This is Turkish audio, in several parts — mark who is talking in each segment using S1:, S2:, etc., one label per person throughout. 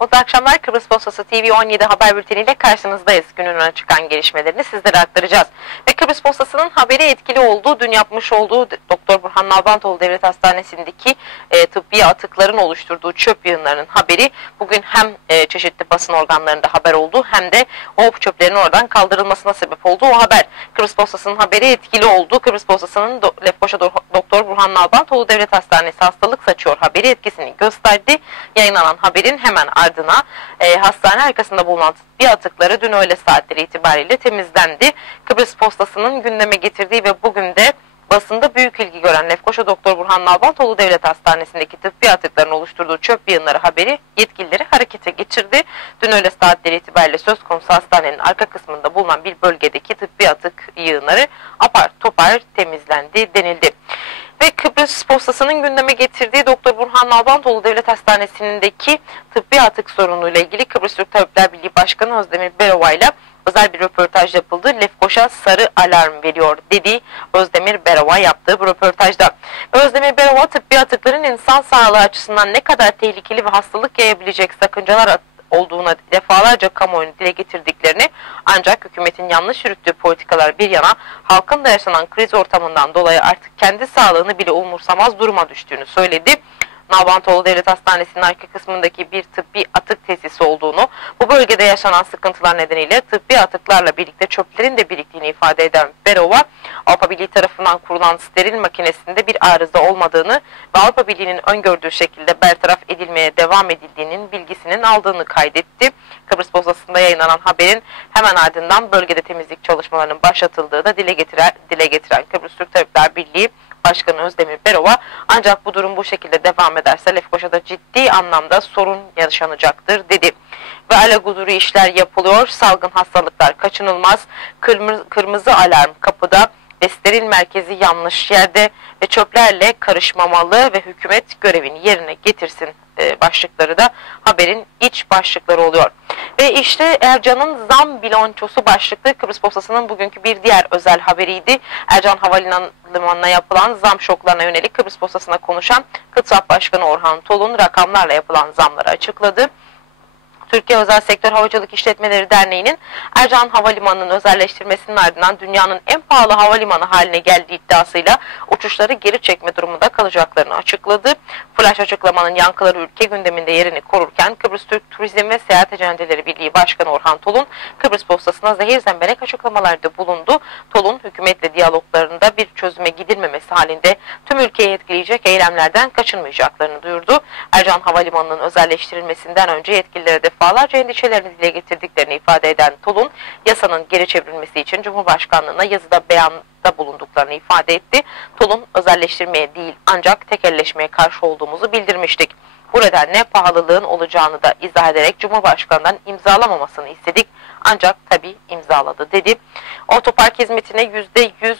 S1: Mutlu akşamlar Kıbrıs Postası TV 17 haber bülteniyle karşınızdayız. Günün öne çıkan gelişmelerini sizlere aktaracağız. Ve Kıbrıs Postası'nın haberi etkili olduğu, dün yapmış olduğu Doktor Burhan Nalbantoğlu Devlet Hastanesi'ndeki e, tıbbi atıkların oluşturduğu çöp yığınlarının haberi bugün hem e, çeşitli basın organlarında haber oldu hem de o çöplerin oradan kaldırılmasına sebep oldu. O haber Kıbrıs Postası'nın haberi etkili oldu. Kıbrıs Postası'nın Do Lefkoşa Do Doktor Burhan Nalbantoğlu Devlet Hastanesi hastalık saçıyor haberi etkisini gösterdi. Yayınlanan haberin hemen ardına e, hastane arkasında bulunan bir atıkları dün öğle saatleri itibariyle temizlendi. Kıbrıs Postası'nın gündeme getirdiği ve bugün de basında büyük ilgi gören Lefkoşa Doktor Burhan Nalbantoğlu Devlet Hastanesi'ndeki tıbbi atıkların oluşturduğu çöp yığınları haberi yetkilileri harekete geçirdi. Dün öğle saatleri itibariyle söz konusu hastanenin arka kısmında bulunan bir bölgedeki tıbbi atık yığınları apar topar temizlendi denildi. Ve Kıbrıs Postası'nın gündeme getirdiği Doktor Burhan Nalbantoğlu Devlet Hastanesi'ndeki tıbbi atık sorunuyla ilgili Kıbrıs Türk Tabipler Birliği Başkanı Özdemir Berova ile özel bir röportaj yapıldı. Lefkoşa sarı alarm veriyor dedi Özdemir Berova yaptığı bu röportajda. Özdemir Berova tıbbi atıkların insan sağlığı açısından ne kadar tehlikeli ve hastalık yayabilecek sakıncalar olduğuna defalarca kamuoyunu dile getirdiklerini ancak hükümetin yanlış yürüttüğü politikalar bir yana halkın da yaşanan kriz ortamından dolayı artık kendi sağlığını bile umursamaz duruma düştüğünü söyledi. Nalbantoğlu Devlet Hastanesi'nin arka kısmındaki bir tıbbi atık tesisi olduğunu, bu bölgede yaşanan sıkıntılar nedeniyle tıbbi atıklarla birlikte çöplerin de biriktiğini ifade eden Berova, Avrupa Birliği tarafından kurulan steril makinesinde bir arıza olmadığını ve Avrupa Birliği'nin öngördüğü şekilde bertaraf edilmeye devam edildiğinin bilgisinin aldığını kaydetti. Kıbrıs Postası'nda yayınlanan haberin hemen ardından bölgede temizlik çalışmalarının başlatıldığı da dile getiren, dile getiren Kıbrıs Türk Tabipler Birliği Başkanı Özdemir Berova ancak bu durum bu şekilde devam ederse Lefkoşa'da ciddi anlamda sorun yaşanacaktır dedi. Ve alaguduru işler yapılıyor, salgın hastalıklar kaçınılmaz, kırmızı, kırmızı alarm kapıda ve merkezi yanlış yerde ve çöplerle karışmamalı ve hükümet görevini yerine getirsin e, başlıkları da haberin iç başlıkları oluyor. Ve işte Ercan'ın zam bilançosu başlıklı Kıbrıs Postası'nın bugünkü bir diğer özel haberiydi. Ercan Havalimanı'na yapılan zam şoklarına yönelik Kıbrıs Postası'na konuşan Kıtsap Başkanı Orhan Tolun rakamlarla yapılan zamları açıkladı. Türkiye Özel Sektör Havacılık İşletmeleri Derneği'nin Ercan Havalimanı'nın özelleştirmesinin ardından dünyanın en pahalı havalimanı haline geldiği iddiasıyla uçuşları geri çekme durumunda kalacaklarını açıkladı. Flash açıklamanın yankıları ülke gündeminde yerini korurken Kıbrıs Türk Turizm ve Seyahat Acenteleri Birliği Başkanı Orhan Tolun Kıbrıs Postası'na zehir zemberek açıklamalarda bulundu. Tolun hükümetle diyaloglarında bir çözüme gidilmemesi halinde tüm ülkeyi etkileyecek eylemlerden kaçınmayacaklarını duyurdu. Ercan Havalimanı'nın özelleştirilmesinden önce yetkililere defalarca endişelerini dile getirdiklerini ifade eden Tolun, yasanın geri çevrilmesi için Cumhurbaşkanlığına yazıda beyanda bulunduklarını ifade etti. Tolun özelleştirmeye değil ancak tekelleşmeye karşı olduğumuzu bildirmiştik. Bu nedenle pahalılığın olacağını da izah ederek Cumhurbaşkanı'ndan imzalamamasını istedik. Ancak tabi imzaladı dedi. Otopark hizmetine %100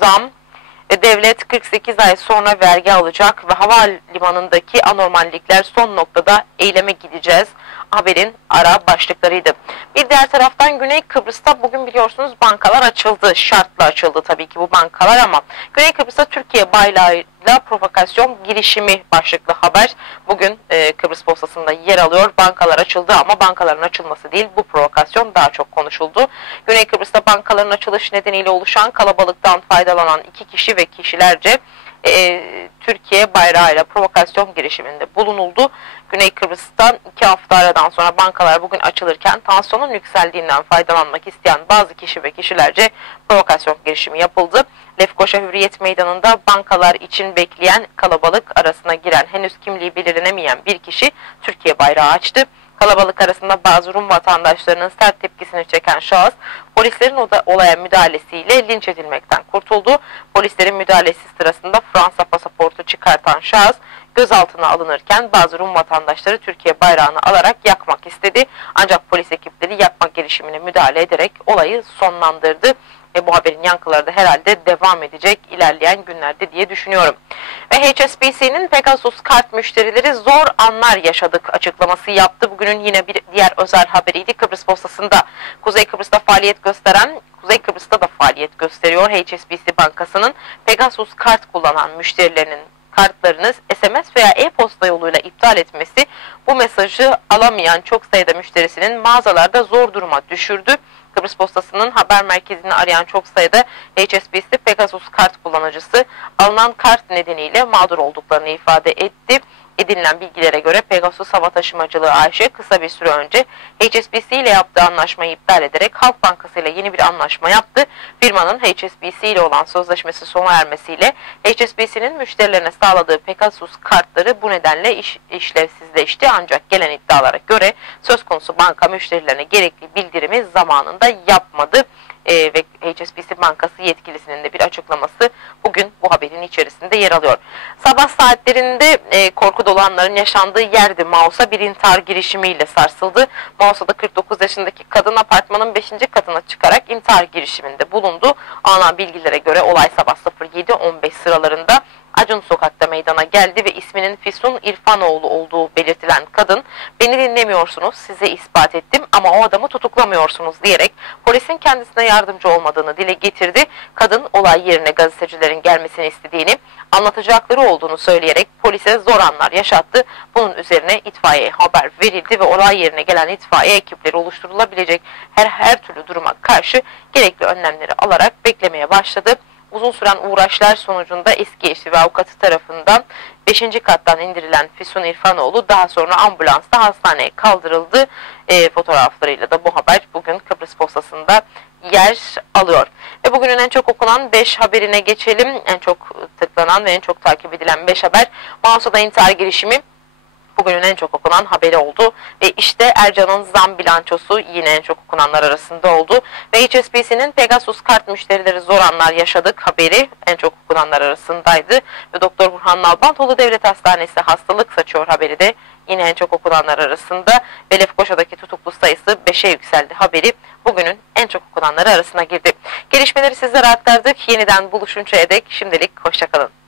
S1: zam devlet 48 ay sonra vergi alacak ve havalimanındaki anormallikler son noktada eyleme gideceğiz. Haberin ara başlıklarıydı. Bir diğer taraftan Güney Kıbrıs'ta bugün biliyorsunuz bankalar açıldı. Şartla açıldı tabii ki bu bankalar ama Güney Kıbrıs'ta Türkiye bayrağıyla provokasyon girişimi başlıklı haber bugün e, Kıbrıs postasında yer alıyor. Bankalar açıldı ama bankaların açılması değil bu provokasyon daha çok konuşuldu. Güney Kıbrıs'ta bankaların açılış nedeniyle oluşan kalabalıktan faydalanan iki kişi ve kişilerce e, Türkiye bayrağıyla provokasyon girişiminde bulunuldu. Güney Kıbrıs'tan iki hafta aradan sonra bankalar bugün açılırken tansiyonun yükseldiğinden faydalanmak isteyen bazı kişi ve kişilerce provokasyon girişimi yapıldı. Lefkoşa Hürriyet Meydanı'nda bankalar için bekleyen kalabalık arasına giren henüz kimliği belirlenemeyen bir kişi Türkiye bayrağı açtı. Kalabalık arasında bazı Rum vatandaşlarının sert tepkisini çeken şahıs polislerin olaya müdahalesiyle linç edilmekten kurtuldu. Polislerin müdahalesi sırasında Fransa pasaportu çıkartan şahıs gözaltına alınırken bazı Rum vatandaşları Türkiye bayrağını alarak yakmak istedi. Ancak polis ekipleri yakma girişimine müdahale ederek olayı sonlandırdı. Ve bu haberin yankıları da herhalde devam edecek ilerleyen günlerde diye düşünüyorum. Ve HSBC'nin Pegasus kart müşterileri zor anlar yaşadık açıklaması yaptı. Bugünün yine bir diğer özel haberiydi Kıbrıs Postası'nda. Kuzey Kıbrıs'ta faaliyet gösteren Kuzey Kıbrıs'ta da faaliyet gösteriyor HSBC Bankası'nın Pegasus kart kullanan müşterilerinin kartlarınız SMS veya e-posta yoluyla iptal etmesi bu mesajı alamayan çok sayıda müşterisinin mağazalarda zor duruma düşürdü. Kıbrıs Postası'nın haber merkezini arayan çok sayıda HSBC Pegasus kart kullanıcısı alınan kart nedeniyle mağdur olduklarını ifade etti. Edinilen bilgilere göre Pegasus Hava Taşımacılığı AŞ kısa bir süre önce HSBC ile yaptığı anlaşmayı iptal ederek Halk Bankası ile yeni bir anlaşma yaptı. Firmanın HSBC ile olan sözleşmesi sona ermesiyle HSBC'nin müşterilerine sağladığı Pegasus kartları bu nedenle iş, işlevsizleşti ancak gelen iddialara göre söz konusu banka müşterilerine gerekli bildirimi zamanında yapmadı e, ve HSBC Bankası yetkilisinin de bir açıklaması bugün bu haberin içerisinde yer alıyor. Sabah saatlerinde e, korku dolanların yaşandığı yerde Mausa bir intihar girişimiyle sarsıldı. Mausa'da 49 yaşındaki kadın apartmanın 5. katına çıkarak intihar girişiminde bulundu. Alınan bilgilere göre olay sabah 07.15 sıralarında Acun Sokak'ta meydana geldi ve isminin Fisun İrfanoğlu olduğu belirtilen kadın beni dinlemiyorsunuz size ispat ettim ama o adamı tutuklamıyorsunuz diyerek polisin kendisine yardımcı olmadığını dile getirdi. Kadın olay yerine gazetecilerin gelmesini istediğini anlatacakları olduğunu söyleyerek polise zor anlar yaşattı. Bunun üzerine itfaiye haber verildi ve olay yerine gelen itfaiye ekipleri oluşturulabilecek her her türlü duruma karşı gerekli önlemleri alarak beklemeye başladı uzun süren uğraşlar sonucunda eski eşi ve avukatı tarafından 5. kattan indirilen Füsun İrfanoğlu daha sonra ambulansla hastaneye kaldırıldı. E, fotoğraflarıyla da bu haber bugün Kıbrıs Postası'nda yer alıyor. Ve bugünün en çok okunan 5 haberine geçelim. En çok tıklanan ve en çok takip edilen 5 haber. Mansa'da intihar girişimi bugünün en çok okunan haberi oldu. Ve işte Ercan'ın zam bilançosu yine en çok okunanlar arasında oldu. Ve HSBC'nin Pegasus kart müşterileri zor anlar yaşadık haberi en çok okunanlar arasındaydı. Ve Doktor Burhan Nalbantoğlu Devlet Hastanesi hastalık saçıyor haberi de yine en çok okunanlar arasında. Ve Lefkoşa'daki tutuklu sayısı 5'e yükseldi haberi bugünün en çok okunanları arasına girdi. Gelişmeleri sizlere aktardık. Yeniden buluşuncaya dek şimdilik hoşçakalın.